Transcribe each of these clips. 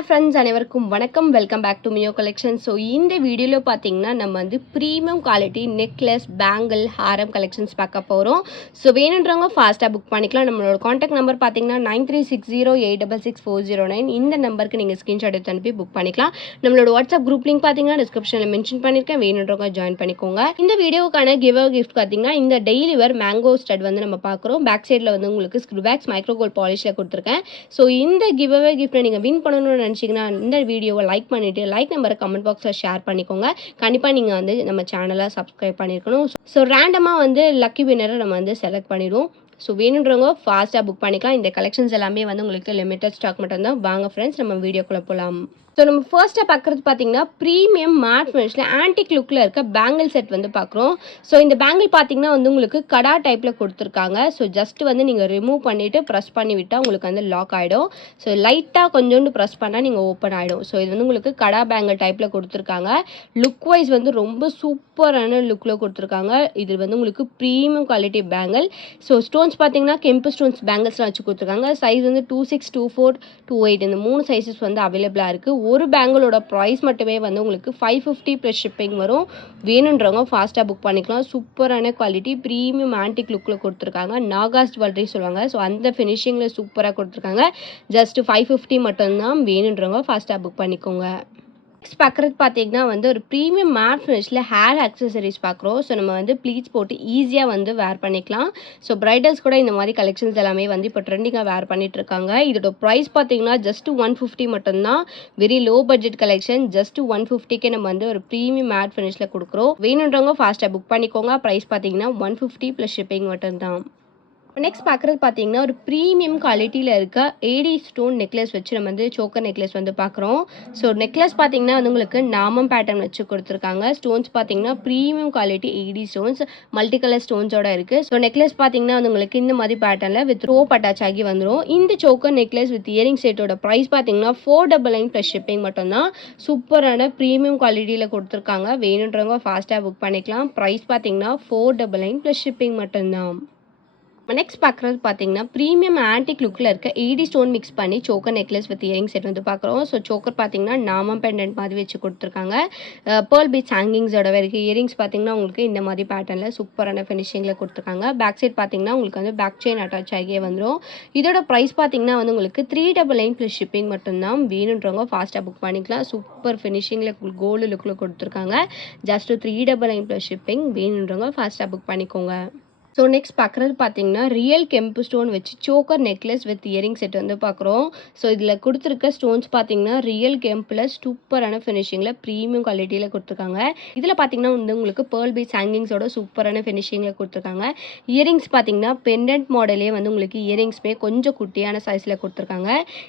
Hi friends, அனைவருக்கும் வணக்கம். Welcome back to Mio collection. So இந்த வீடியோவில் பார்த்தீங்கன்னா நம்ம வந்து ப்ரீமியம் குவாலிட்டி நெக்லஸ் பேங்கிள் ஹாரம் கலெக்ஷன்ஸ் பார்க்க போகிறோம். ஸோ வேணுன்றவங்க ஃபாஸ்ட்டாக புக் பண்ணிக்கலாம். நம்மளோட காண்டாக்ட் நம்பர் பார்த்தீங்கன்னா 9360866409. இந்த நம்பருக்கு நீங்கள் ஸ்க்ரீன்ஷாட் எடுத்து அனுப்பி புக் பண்ணிக்கலாம். நம்மளோட வாட்ஸ்அப் குரூப் லிங்க் பார்த்தீங்கன்னா டிஸ்கிரிப்ஷனில் மென்ஷன் பண்ணியிருக்கேன். வேணுன்றவங்க ஜாயின் பண்ணிக்கோங்க. இந்த வீடியோவுக்கான கிஃப்ட் பார்த்தீங்கன்னா இந்த டெய்லி வேர் மேங்கோ ஸ்டட் வந்து நம்ம பார்க்குறோம். பேக் சைடில் வந்து உங்களுக்கு ஸ்க்ரூ பேக்ஸ் மைக்ரோ கோல்ட் பாலிஷில் கொடுத்துருக்கேன். ஸோ இந்த கிஃப்ட்டை நீங்கள் வின் பண்ணணும்னு நினச்சிங்கன்னா இந்த வீடியோவை லைக் பண்ணிவிட்டு லைக் நம்பரை கமெண்ட் பாக்ஸில் ஷேர் பண்ணிக்கோங்க. கண்டிப்பாக நீங்கள் வந்து நம்ம சேனலை சப்ஸ்கிரைப் பண்ணியிருக்கணும். ஸோ ரேண்டமாக வந்து லக்கி வின்னரை நம்ம வந்து செலக்ட் பண்ணிடுவோம். ஸோ வேணுன்றவங்க ஃபாஸ்ட்டாக புக் பண்ணிக்கலாம். இந்த கலெக்ஷன்ஸ் எல்லாமே வந்து உங்களுக்கு லிமிட்டட் ஸ்டாக் மட்டும்தான். வாங்க ஃப்ரெண்ட்ஸ் நம்ம வீடியோக்குள்ளே போகலாம். ஸோ நம்ம ஃபர்ஸ்ட்டாக பார்க்குறது பார்த்தீங்கன்னா ப்ரீமியம் மேட் ஃபினிஷில் ஆன்டிக் லுக்கில் இருக்க பேங்கிள் செட் வந்து பார்க்குறோம். ஸோ இந்த பேங்கிள் பார்த்தீங்கன்னா வந்து உங்களுக்கு கடா டைப்பில் கொடுத்துருக்காங்க. ஸோ ஜஸ்ட் வந்து நீங்கள் ரிமூவ் பண்ணிவிட்டு ப்ரெஸ் பண்ணி விட்டால் உங்களுக்கு வந்து லாக் ஆகிடும். ஸோ லைட்டாக கொஞ்சோண்டு ப்ரெஸ் பண்ணால் நீங்கள் ஓப்பன் ஆகிடும். ஸோ இது வந்து உங்களுக்கு கடா பேங்கிள் டைப்பில் கொடுத்துருக்காங்க. லுக் வைஸ் வந்து ரொம்ப சூப்பரான லுக்கில் கொடுத்துருக்காங்க. இது வந்து உங்களுக்கு premium quality bangle. So stones பார்த்தீங்கன்னா கெம்பு ஸ்டோன்ஸ் பேங்கிள்ஸ்லாம் வச்சு கொடுத்துருக்காங்க. சைஸ் வந்து 26, 24, 28 இந்த 3 சைஸஸ் வந்து அவைலபிளாக இருக்குது. ஒரு பேங்கிளோட ப்ரைஸ் மட்டுமே வந்து உங்களுக்கு 550 ப்ளஸ் ஷிப்பிங் வரும். வேணுன்றவங்க ஃபாஸ்ட்டாக புக் பண்ணிக்கலாம். சூப்பரான குவாலிட்டி ப்ரீமியம் ஆன்டிக் லுக்கில் கொடுத்துருக்காங்க. நாகாஸ் ஜுவல்லரி சொல்லுவாங்க. ஸோ அந்த ஃபினிஷிங்கில் சூப்பராக கொடுத்துருக்காங்க. ஜஸ்ட் 550 மட்டும்தான். வேணுன்றவங்க ஃபாஸ்ட்டாக புக் பண்ணிக்கோங்க. நெக்ஸ்ட் பார்க்குறது பார்த்தீங்கன்னா வந்து ஒரு ப்ரீமியம் மேட் ஃபினிஷில் ஹேர் அக்சசரிஸ் பார்க்குறோம். ஸோ நம்ம வந்து ப்ளீட்ஸ் போட்டு ஈஸியாக வந்து வேர் பண்ணிக்கலாம். ஸோ ப்ரைடல்ஸ் கூட இந்த மாதிரி கலெக்ஷன்ஸ் எல்லாமே வந்து இப்போ ட்ரெண்டிங்காக வேர் பண்ணிகிட்ருக்காங்க. இதோட ப்ரைஸ் பார்த்தீங்கன்னா ஜஸ்ட் 150 மட்டும்தான். Very low budget collection. Just 150க்கே நம்ம வந்து ஒரு ப்ரீமியம் மேட் ஃபினிஷில் கொடுக்குறோம். வேணுன்றவங்க ஃபாஸ்ட்டாக புக் பண்ணிக்கோங்க. ப்ரைஸ் பார்த்தீங்கன்னா 150 ப்ளஸ் ஷிப்பிங் மட்டும்தான். நெக்ஸ்ட் பார்க்குறது பார்த்தீங்கன்னா ஒரு ப்ரீமியம் குவாலிட்டியில் இருக்க ஏடி ஸ்டோன் நெக்லஸ் வச்சு நம்ம வந்து சோக்கர் நெக்லஸ் வந்து பார்க்குறோம். ஸோ நெக்லஸ் பார்த்தீங்கன்னா வந்து உங்களுக்கு நாமம் பேட்டர்ன் வச்சு கொடுத்துருக்காங்க. ஸ்டோன்ஸ் பார்த்தீங்கன்னா premium quality AD stones multi colour ஸ்டோன்ஸோட இருக்குது. ஸோ நெக்லஸ் பார்த்தீங்கன்னா வந்து உங்களுக்கு இந்த மாதிரி பேட்டர்னில் வித் ரோப் அட்டாச் ஆகி வந்துடும். இந்த சோக்கர் நெக்லஸ் வித் இயரிங் செட்டோட ப்ரைஸ் பார்த்தீங்கன்னா 499 ப்ளஸ் ஷிப்பிங் மட்டும்தான். சூப்பரான ப்ரீமியம் குவாலிட்டியில் கொடுத்துருக்காங்க. வேணுன்றவங்க ஃபாஸ்ட்டாக புக் பண்ணிக்கலாம். ப்ரைஸ் பார்த்தீங்கன்னா 499 ப்ளஸ் ஷிப்பிங் மட்டும்தான். நெக்ஸ்ட் பார்க்குறது பார்த்தீங்கன்னா ப்ரீமியம் ஆன்டிக் லுக்கில் இருக்க ஏடி ஸ்டோன் மிக்ஸ் பண்ணி choker necklace with earring set வந்து பார்க்குறோம். ஸோ சோக்கர் பார்த்தீங்கன்னா நாமம் பெண்டன்ட் மாதிரி வச்சு கொடுத்துருக்காங்க. பேர்ல் பீட்ஸ் ஹேங்கிங்ஸோட இருக்குது. இயரிங்ஸ் பார்த்தீங்கன்னா உங்களுக்கு இந்த மாதிரி பேட்டர்னில் சூப்பரான ஃபினிஷிங்கில் கொடுத்துருக்காங்க. பேக் சைட் பார்த்தீங்கன்னா உங்களுக்கு வந்து பேக் செயின் அட்டாச் ஆகியே வந்துடும். இதோட ப்ரைஸ் பார்த்தீங்கன்னா வந்து உங்களுக்கு 399 ப்ளஸ் ஷிப்பிங் மட்டும்தான். வேணுன்றவங்க ஃபாஸ்ட்டாக புக் பண்ணிக்கலாம். சூப்பர் ஃபினிஷிங்கில் கோல்டு லுக்கில் கொடுத்துருக்காங்க. Just 399 plus shipping. வேணுன்றவங்க ஃபாஸ்ட்டாக புக் பண்ணிக்கோங்க. ஸோ நெக்ஸ்ட் பார்க்குறது பார்த்தீங்கன்னா ரியல் கெம்பு ஸ்டோன் வச்சு choker necklace with earring set வந்து பார்க்குறோம். ஸோ இதில் கொடுத்துருக்க ஸ்டோன்ஸ் பார்த்தீங்கன்னா ரியல் கெம்பில் சூப்பரான ஃபினிஷிங்கில் ப்ரீமியம் குவாலிட்டியில் கொடுத்துருக்காங்க. இதில் பார்த்தீங்கன்னா வந்து உங்களுக்கு பேர்ல் பீட்ஸ் ஹேங்கிங்ஸோட சூப்பரான ஃபினிஷிங்கில் கொடுத்துருக்காங்க. இயரிங்ஸ் பார்த்தீங்கன்னா பெண்டன்ட் மாடலே வந்து உங்களுக்கு இயரிங்ஸுமே கொஞ்சம் குட்டியான சைஸில் கொடுத்துருக்காங்க.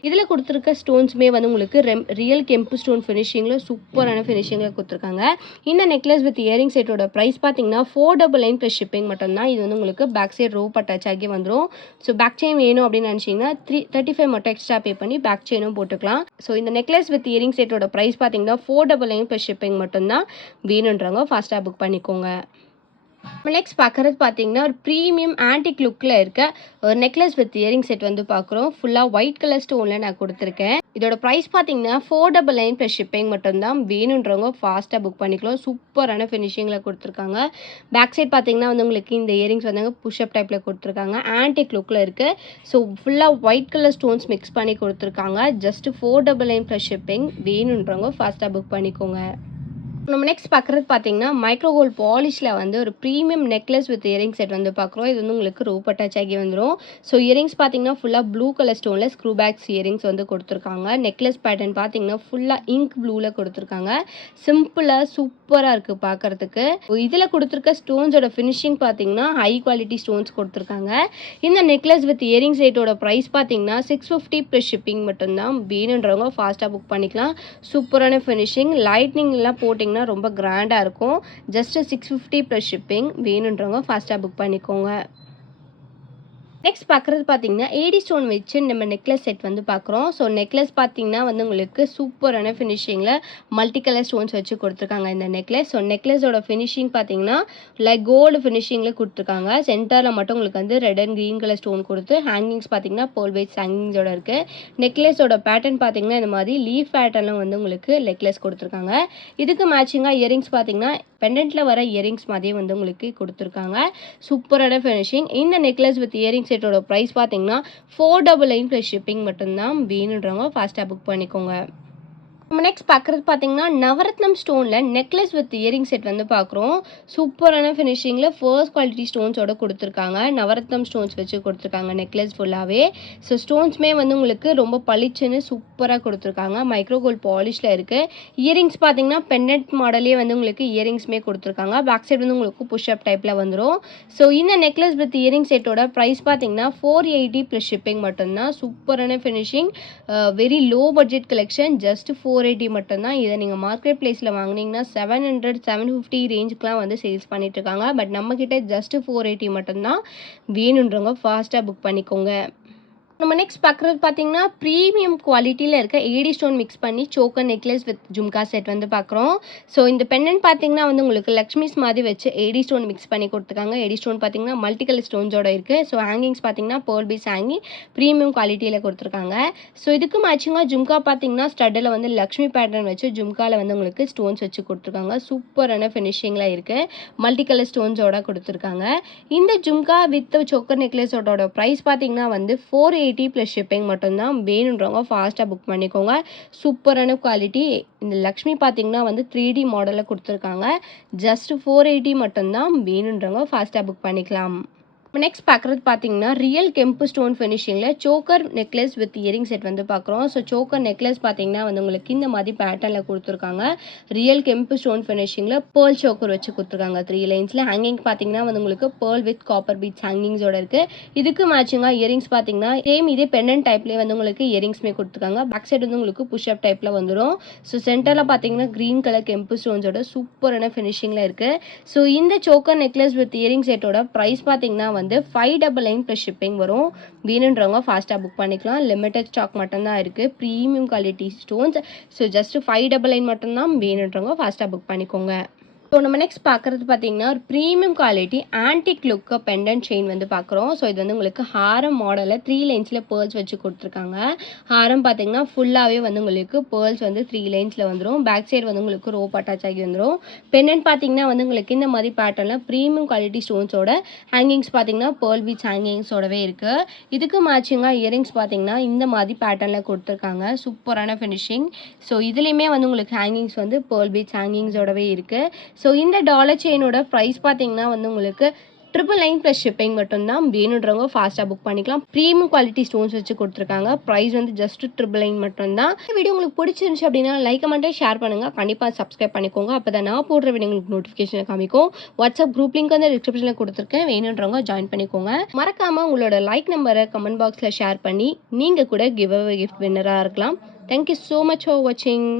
இதில் கொடுத்துருக்க ஸ்டோன்ஸுமே வந்து உங்களுக்கு ரியல் கெம்பு ஸ்டோன் ஃபினிஷிங்கில் சூப்பரான ஃபினிஷிங்கில் கொடுத்துருக்காங்க. இந்த நெக்லஸ் வித் இயரிங் செட்டோட ப்ரைஸ் பார்த்தீங்கன்னா 499 ப்ளஸ் ஷிப்பிங் மட்டும்தான். இது உங்களுக்கு பேக் சைடு ரோப் அட்டாச் ஆகி வந்துடும். ஸோ பேக் செயின் வேணும் அப்படின்னு நினச்சிங்கன்னா 35 மட்டும் எக்ஸ்ட்ரா பே பண்ணி பேக் செயினும் போட்டுக்கலாம். ஸோ இந்த நெக்லஸ் வித் இயரிங் செட்டோட ப்ரைஸ் பார்த்தீங்கன்னா 499 ப்ளஸ் ஷிப்பிங் மட்டும்தான். வேணுன்றவங்க ஃபாஸ்ட்டாக புக் பண்ணிக்கோங்க. நெக்ஸ்ட் பார்க்குறது பார்த்தீங்கன்னா ஒரு ப்ரீமியம் ஆன்டிக் லுக்கில் இருக்க ஒரு நெக்லஸ் வித் இயரிங் செட் வந்து பார்க்குறோம். ஃபுல்லாக ஒயிட் கலர் ஸ்டோனில் நான் கொடுத்துருக்கேன். இதோட ப்ரைஸ் பார்த்தீங்கன்னா 499 ப்ளஸ் ஷிப்பிங் மட்டும்தான். வேணுன்றவங்க ஃபாஸ்ட்டாக புக் பண்ணிக்கலாம். சூப்பரான ஃபினிஷிங்கில் கொடுத்துருக்காங்க. பேக் சைட் பார்த்தீங்கன்னா வந்து உங்களுக்கு இந்த இயரிங்ஸ் வந்து புஷ்அப் டைப்பில் கொடுத்துருக்காங்க. ஆன்டிக் லுக்கில் இருக்குது. ஸோ ஃபுல்லாக ஒயிட் கலர் ஸ்டோன்ஸ் மிக்ஸ் பண்ணி கொடுத்துருக்காங்க. Just 499 plus shipping. வேணுன்றவங்க ஃபாஸ்ட்டாக புக் பண்ணிக்கோங்க. நம்ம நெக்ஸ்ட் பார்க்குறது பார்த்தீங்கன்னா மைக்ரோ கோல்ட் பாலிஷில் வந்து ஒரு premium necklace with earring set வந்து பார்க்குறோம். இது வந்து உங்களுக்கு ரோப் அட்டாச் ஆகி வந்துடும். ஸோ இயரிங்ஸ் பார்த்தீங்கன்னா ஃபுல்லாக ப்ளூ கலர் ஸ்டோனில் ஸ்க்ரூ பேக்ஸ் இயரிங்ஸ் வந்து கொடுத்துருக்காங்க. நெக்லஸ் பேட்டர்ன் பார்த்தீங்கன்னா ஃபுல்லாக இங்க் ப்ளூவில் கொடுத்துருக்காங்க. சிம்பிளாக சூப்பராக இருக்குது பார்க்குறதுக்கு. இதில் கொடுத்துருக்க ஸ்டோன்ஸோட ஃபினிஷிங் பார்த்தீங்கன்னா ஹை குவாலிட்டி ஸ்டோன்ஸ் கொடுத்துருக்காங்க. இந்த நெக்லஸ் வித் இயரிங் செட்டோட ப்ரைஸ் பார்த்தீங்கன்னா 650 ப்ளஸ் ஷிப்பிங் மட்டும்தான். வேணுன்றவங்க ஃபாஸ்ட்டாக புக் பண்ணிக்கலாம். சூப்பரான ஃபினிஷிங் லைட்னிங்லாம் போட்டிங்கன்னா ரொம்ப கிராண்டாக இருக்கும். Just 650 plus shipping. வேணுன்றவங்க ஃபாஸ்ட்டாக புக் பண்ணிக்கோங்க. நெக்ஸ்ட் பார்க்குறது பார்த்தீங்கன்னா ஏடி ஸ்டோன் வச்சு நம்ம நெக்லஸ் செட் வந்து பார்க்குறோம். ஸோ நெக்லஸ் பார்த்தீங்கன்னா வந்து உங்களுக்கு சூப்பரான ஃபினிஷிங்கில் மல்டி கலர் ஸ்டோன்ஸ் வச்சு கொடுத்துருக்காங்க இந்த நெக்லஸ். ஸோ நெக்லஸோட ஃபினிஷிங் பார்த்தீங்கன்னா லைக் கோல்டு ஃபினிஷிங்கில் கொடுத்துருக்காங்க. சென்டரில் மட்டும் உங்களுக்கு வந்து red and green colour stone கொடுத்து ஹேங்கிங்ஸ் பார்த்தீங்கன்னா பேர்ல் பீட்ஸ் ஹேங்கிங்ஸோட இருக்குது. நெக்லஸோட பேட்டர்ன் பார்த்தீங்கன்னா இந்த மாதிரி லீஃப் பேட்டர்னில் வந்து உங்களுக்கு நெக்லஸ் கொடுத்துருக்காங்க. இதுக்கு மேட்சிங்காக இயரிங்ஸ் பார்த்தீங்கன்னா பெண்டன்ட்டில் வர இயரிங்ஸ் மாதிரியே வந்து உங்களுக்கு கொடுத்துருக்காங்க. சூப்பரான ஃபினிஷிங். இந்த நெக்லஸ் வித் இயரிங் செட்டோட ப்ரைஸ் பார்த்தீங்கன்னா 499 ப்ளஸ் ஷிப்பிங் மட்டும்தான். வேணுன்றவங்க ஃபாஸ்ட்டாக புக் பண்ணிக்கோங்க. நம்ம நெக்ஸ்ட் பார்க்குறது பார்த்தீங்கன்னா நவரத்னம் ஸ்டோனில் நெக்லஸ் வித் இயரிங் செட் வந்து பார்க்குறோம். சூப்பரான ஃபினிஷிங்கில் ஃபர்ஸ்ட் குவாலிட்டி ஸ்டோன்ஸோட கொடுத்துருக்காங்க. நவரத்னம் ஸ்டோன்ஸ் வச்சு கொடுத்துருக்காங்க நெக்லஸ் ஃபுல்லாகவே. ஸோ ஸ்டோன்ஸுமே வந்து உங்களுக்கு ரொம்ப பளிச்சுன்னு சூப்பராக கொடுத்துருக்காங்க. மைக்ரோ கோல்ட் பாலிஷில் இருக்குது. இயரிங்ஸ் பார்த்தீங்கன்னா பெண்டன்ட் மாடலே வந்து உங்களுக்கு இயரிங்ஸுமே கொடுத்துருக்காங்க. பேக் சைடு வந்து உங்களுக்கு புஷ்அப் டைப்பில் வந்துடும். ஸோ இந்த நெக்லஸ் வித் இயரிங் செட்டோட ப்ரைஸ் பார்த்தீங்கன்னா 480 ப்ளஸ் ஷிப்பிங் மட்டும்தான். சூப்பரான finishing, very low budget collection, just 480 மட்டும்தான். இதை நீங்கள் மார்க்கெட் பிளேஸில் வாங்கினீங்கன்னா 700 750 ரேஞ்சுக்குலாம் வந்து சேல்ஸ் பண்ணிட்டுருக்காங்க. பட் நம்மக்கிட்ட ஜஸ்ட் 480 மட்டும்தான். வேணுன்றவங்க ஃபாஸ்ட்டாக புக் பண்ணிக்கோங்க. நம்ம நெக்ஸ்ட் பார்க்குறது பார்த்தீங்கன்னா ப்ரீமியம் குவாலிட்டியில் இருக்க ஏடி ஸ்டோன் மிக்ஸ் பண்ணி choker necklace with jhumka set வந்து பார்க்குறோம். ஸோ இந்த பெண்டன்ட் பார்த்தீங்கன்னா வந்து உங்களுக்கு லக்ஷ்மிஸ் மாதிரி வச்சு ஏடி ஸ்டோன் மிக்ஸ் பண்ணி கொடுத்துருக்காங்க. ஏடி ஸ்டோன் பார்த்தீங்கன்னா மல்டி கலர் ஸ்டோன்ஸோட இருக்குது. ஸோ ஹேங்கிங்ஸ் பார்த்தீங்கன்னா பேர்ல் பீட்ஸ் ஹேங்கிங் ப்ரீமியம் குவாலிட்டியில் கொடுத்துருக்காங்க. ஸோ இதுக்கு மேட்சிங்காக ஜும்கா பார்த்தீங்கன்னா ஸ்டட்டில் வந்து லக்ஷ்மி பேட்டர்ன் வச்சு ஜும்காவில் வந்து உங்களுக்கு ஸ்டோன்ஸ் வச்சு கொடுத்துருக்காங்க. சூப்பரான ஃபினிஷிங்கில் இருக்குது. மல்டி கலர் ஸ்டோன்ஸோட கொடுத்துருக்காங்க. இந்த ஜும்கா வித் சோக்கர் நெக்லஸோட ப்ரைஸ் பார்த்தீங்கன்னா வந்து 480 ப்ளஸ் ஷிப்பிங் மட்டும்தான். வேணுன்றவங்க ஃபாஸ்ட்டாக புக் பண்ணிக்கோங்க. சூப்பரான குவாலிட்டி. இந்த லக்ஷ்மி பார்த்தீங்கன்னா வந்து 3D மாடலில் கொடுத்துருக்காங்க. ஜஸ்ட் 480 மட்டும்தான். வேணுன்றவங்க ஃபாஸ்ட்டாக புக் பண்ணிக்கலாம். நெக்ஸ்ட் பார்க்குறது பார்த்தீங்கன்னா ரியல் கெம்பு ஸ்டோன் ஃபினிஷிங்கில் choker necklace with earring set வந்து பார்க்குறோம். ஸோ சோக்கர் நெக்லஸ் பார்த்தீங்கன்னா வந்து உங்களுக்கு இந்த மாதிரி பேட்டர்னில் கொடுத்துருக்காங்க. ரியல் கெம்பு ஸ்டோன் ஃபினிஷிங்கில் பேர்ல் சோக்கர் வச்சு கொடுத்துருக்காங்க 3 லைன்ஸில். ஹேங்கிங் பார்த்தீங்கன்னா வந்து உங்களுக்கு பேர்ல் வித் காப்பர் பீட்ஸ் ஹேங்கிங்ஸோட இருக்குது. இதுக்கு மேட்சிங்காக இயரிங்ஸ் பார்த்தீங்கன்னா சேம் இதே பெண்டன்ட் டைப்லேயே வந்து உங்களுக்கு இயரிங்ஸ்மே கொடுத்துருக்காங்க. பேக் சைடு வந்து உங்களுக்கு புஷ்அப் டைப்பில் வந்துடும். ஸோ சென்டரில் பார்த்தீங்கன்னா க்ரீன் கலர் கெம்பு ஸ்டோன்ஸோட சூப்பரான ஃபினிஷிங்கில் இருக்குது. ஸோ இந்த சோக்கர் நெக்லஸ் வித் இயரிங் செட்டோட ப்ரைஸ் பார்த்தீங்கன்னா வந்து 599 ப்ளஸ் ஷிப்பிங் வரும். வேணுன்றவங்க ஃபாஸ்ட்டாக புக் பண்ணிக்கலாம். லிமிட்டட் ஸ்டாக் மட்டும்தான் இருக்குது. Premium quality stones. So just 599 மட்டும்தான். வேணுன்றவங்க ஃபாஸ்ட்டாக புக் பண்ணிக்கோங்க. ஸோ நம்ம நெக்ஸ்ட் பார்க்குறது பார்த்தீங்கன்னா ஒரு ப்ரீமியம் குவாலிட்டி ஆன்டிக் லுக்கு பெண்டன்ட் செயின் வந்து பார்க்குறோம். ஸோ இது வந்து உங்களுக்கு ஹாரம் மாடலில் 3 லைன்ஸில் பேர்ல்ஸ் வச்சு கொடுத்துருக்காங்க. ஹாரம் பார்த்தீங்கன்னா ஃபுல்லாகவே வந்து உங்களுக்கு பேர்ல்ஸ் வந்து 3 லைன்ஸில் வந்துடும். பேக் சைடு வந்து உங்களுக்கு ரோப் அட்டாச் ஆகி வந்துடும். பெண்டன்ட் பார்த்தீங்கன்னா வந்து உங்களுக்கு இந்த மாதிரி பேட்டர்னில் ப்ரீமியம் குவாலிட்டி ஸ்டோன்ஸோட ஹேங்கிங்ஸ் பார்த்தீங்கன்னா பேர்ல் பீட்ஸ் ஹேங்கிங்ஸோடவே இருக்குது. இதுக்கு மேட்சிங்காக இயரிங்ஸ் பார்த்தீங்கன்னா இந்த மாதிரி பேட்டர்னில் கொடுத்துருக்காங்க. சூப்பரான ஃபினிஷிங். ஸோ இதுலேயுமே வந்து உங்களுக்கு ஹேங்கிங்ஸ் வந்து பேர்ல் பீட்ஸ் ஹேங்கிங்ஸோடவே இருக்குது. ஸோ இந்த டாலர் செயினோட ப்ரைஸ் பார்த்தீங்கன்னா வந்து உங்களுக்கு 999 ப்ளஸ் ஷிப்பிங் மட்டும்தான். வேணுன்றவங்க ஃபாஸ்ட்டாக புக் பண்ணிக்கலாம். ப்ரீமியம் குவாலிட்டி ஸ்டோன்ஸ் வச்சு கொடுத்துருக்காங்க. ப்ரைஸ் வந்து ஜஸ்ட் 999 மட்டும்தான். இந்த வீடியோ உங்களுக்கு பிடிச்சிருந்துச்சு அப்படின்னா லைக் கமெண்ட்டை ஷேர் பண்ணுங்கள். கண்டிப்பாக சப்ஸ்கிரைப் பண்ணிக்கோங்க. அப்போ தான் நான் போடுற வீடியோ உங்களுக்கு நோட்டிஃபிகேஷன் காமிக்கும். வாட்ஸ்அப் குரூப் லிங்க் வந்து டிஸ்கிரிப்ஷனில் கொடுத்துருக்கேன். வேணுன்றவங்க ஜாயின் பண்ணிக்கோங்க. மறக்காமல் உங்களோட லைக் நம்பரை கமெண்ட் பாக்ஸில் ஷேர் பண்ணி நீங்கள் கூட கிவ் அவே கிஃப்ட் வின்னராக இருக்கலாம். தேங்க்யூ ஸோ மச் ஃபார் வாட்சிங்.